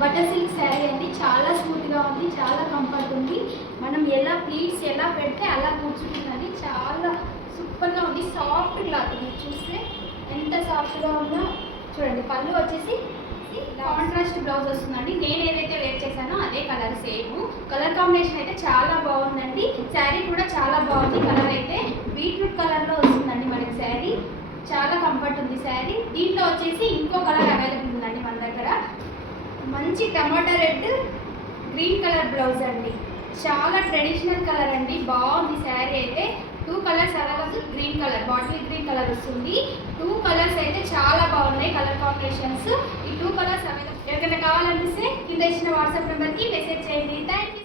Butter silk sari అండి. చాలా స్మూత్గా ఉంది, చాలా కంఫర్ట్ ఉంది. మనం ఎలా ప్లీట్స్ ఎలా పెడితే అలా కూర్చుంటుందండి. చాలా సూపర్గా ఉంది. సాఫ్ట్ క్లాత్ మీరు చూస్తే ఎంత సాఫ్ట్గా ఉందో చూడండి. పళ్ళు వచ్చేసి కాంట్రాస్ట్ బ్లౌజ్ వస్తుందండి. నేను ఏదైతే వేర్ చేశానో అదే కలర్ సేమ్. కలర్ కాంబినేషన్ అయితే చాలా బాగుందండి. శారీ కూడా చాలా బాగుంది. కలర్ అయితే బీట్రూట్ కలర్లో వస్తుందండి మనకి శారీ. చాలా కంఫర్ట్ ఉంది శారీ. దీంట్లో వచ్చేసి ఇంకో కలర్ అవైలబుల్ ఉందండి మన దగ్గర. మంచి టమాటా రెడ్ గ్రీన్ కలర్ బ్లౌజ్ అండి. చాలా ట్రెడిషనల్ కలర్ అండి. బాగుంది శారీ అయితే. 2 కలర్స్ అలాగే green colour, bottle green colour వస్తుంది. 2 కలర్స్ అయితే చాలా బాగున్నాయి కలర్ కాంబినేషన్స్. ఈ 2 కలర్స్ అవైలబుల్. ఎవరికైనా కావాలనిపిస్తే కింద ఇచ్చిన వాట్సాప్ నెంబర్కి మెసేజ్ చేయండి. థ్యాంక్